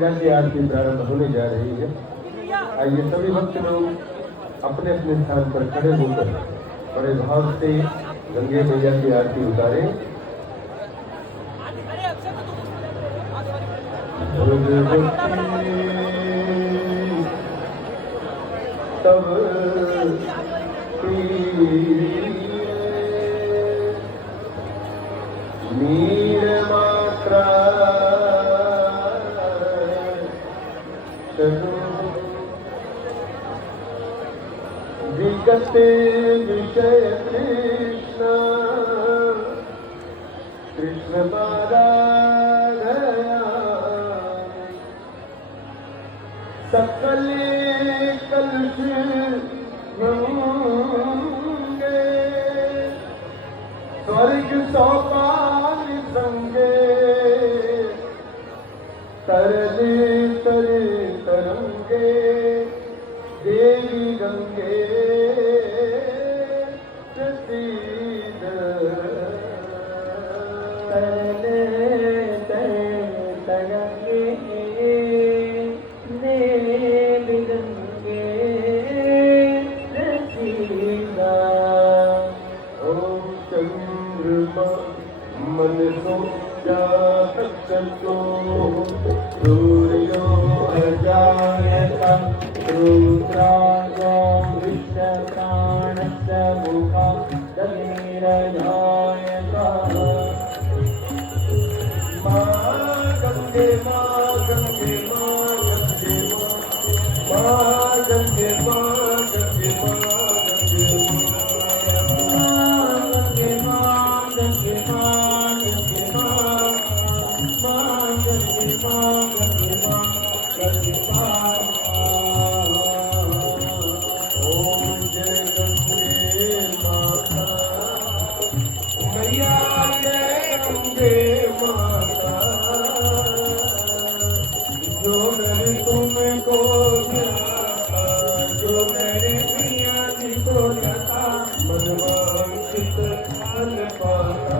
गंगा की आरती प्रारंभ होने जा रही है। आइए सभी भक्त लोग अपने अपने स्थान पर खड़े होकर बड़े भाव से गंगे मैया की आरती उतारें। तब नीर मात्रा विगत विषय कृष्ण कृष्ण माराधया सकल कलश होंगे स्वर्ग सोपान संगे तरले तरे तरंगे देवी गंगे प्रसीद तरले तरे तरंगे देवी गंगे प्रसीद। ओम चंद्रमा मन को जातो सूर्यो अजायता रुद्रागो विश्वप्राणस्य मुखा दधिरजायता। मां गंगे मां गंगे मां गंगे मां गंगे मां गंगे मां गंगे मां गंगे मां गंगे मां गंगे मां गंगे मां। ओम जय गंगे माता मैया जय गंगे माता जो मेरे तुमको जो मेरे प्रिया जी को लगा मनवांचित फल पाता।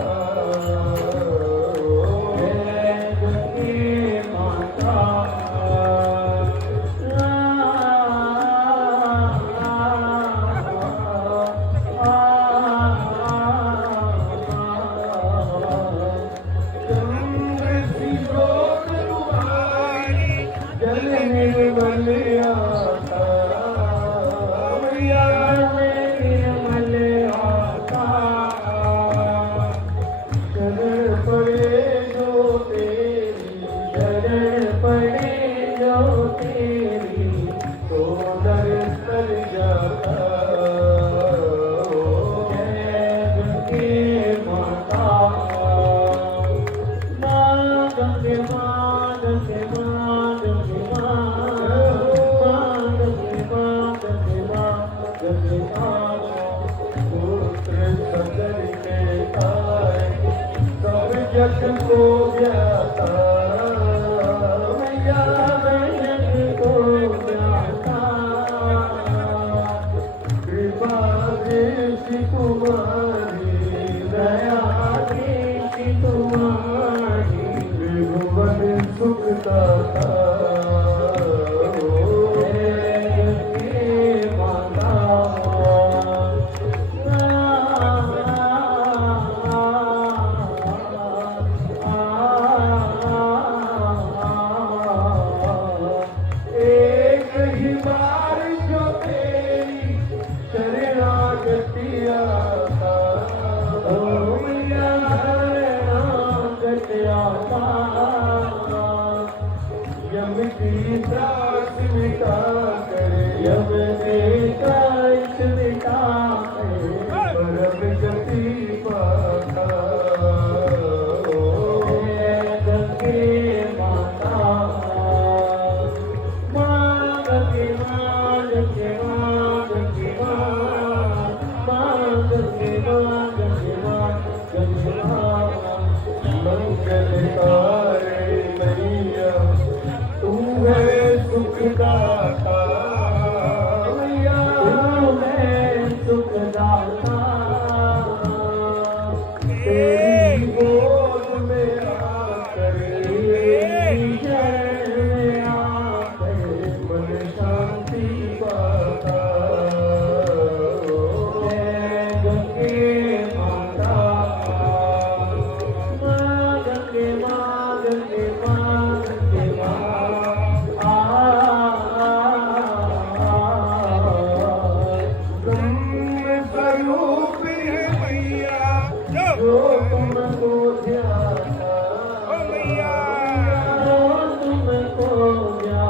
तेरी गोद में आकर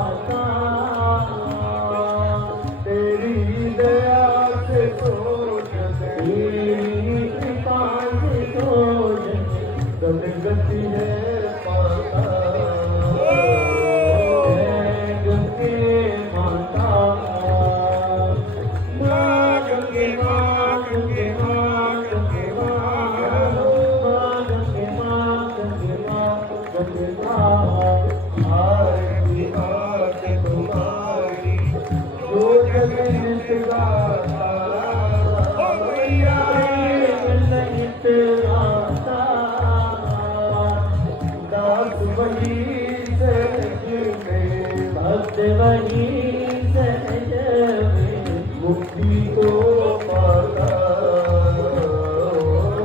माता तेरी दया से तो तेरी कृपा से तो सदगति है पाता गंगे माता माँ गंगे माँ गंगे माँ गंगे माँ गंगे माँ गंगे माँ गंगे माँ आरती आरती तुम्हारी जो जग नित गाता मैया नित गाता दास वही सहज में भक्त वही सहज में मुक्ति को पाता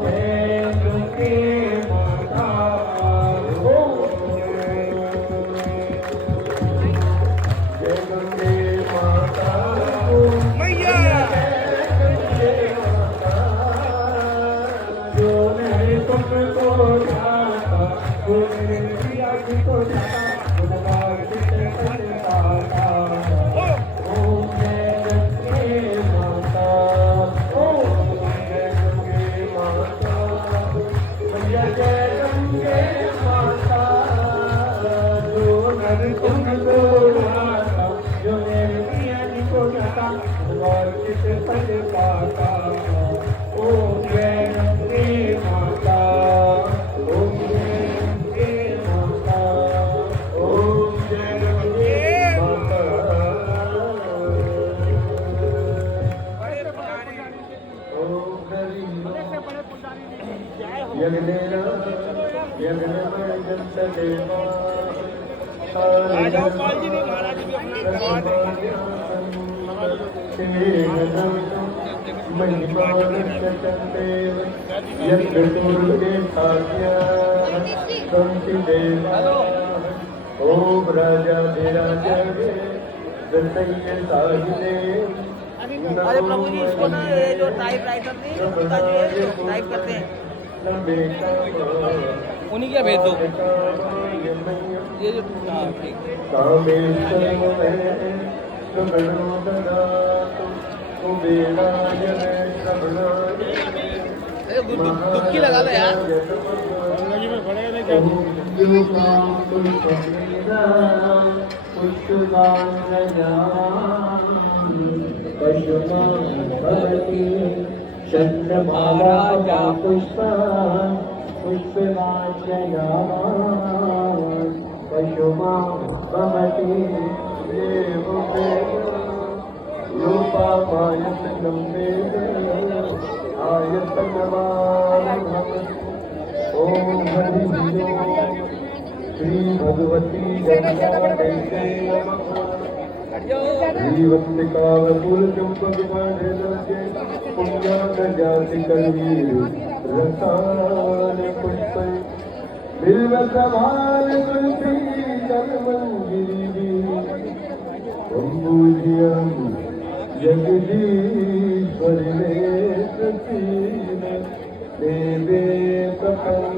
है गंगे माता जय गंगे माता मैया जो मेरे तुमको जाता वो मेरे प्रिया जी को जाता उनका चित्र पाता ओम जय गंगे माता ओम जय गंगे माता मैया जय गंगे माता जो मेरे तुमको जाता जो मेरे प्रिया जी को जाता उनका चित्र पाता ओम जय गंगे माता ओम जय गंगे माता ओम जय गंगे माता ओम हरि यज्ञेना यज्ञमय जंत देवा आ जाओ पाल जी ने महाराज भी अपना महिमानंदेव यज्ञ तुर्गे साध्या संति देवा ओम राजा धीराज दसैय साहिने अरे प्रभु जी इसको ना ये जो टाइप राइटर नहीं होता जो है जो टाइप करते हैं उन्हीं क्या भेज दो ये जो हाँ ठीक डुबकी लगा लो यार चंद्रमाला पुष्प पुष्पवाचया पशुमा भवति रूपायतनं वेद आयतनवान् ओम हरि श्री भगवती गंगादेवी जीवत्कावकुल चुंबक बांधे पुण्यान जाति कबीर रसान पुष्प बिल्व सभान तुलसी जल मंजिरी अंबुजियम जगदीश्वर ने सतीन देवे सपन